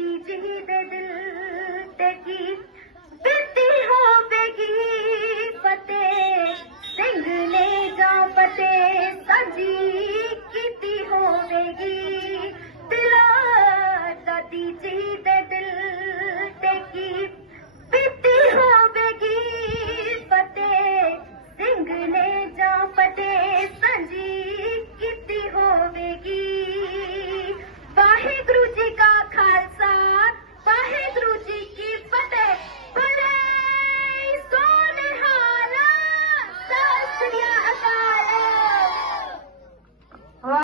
दीजिए दिल तकी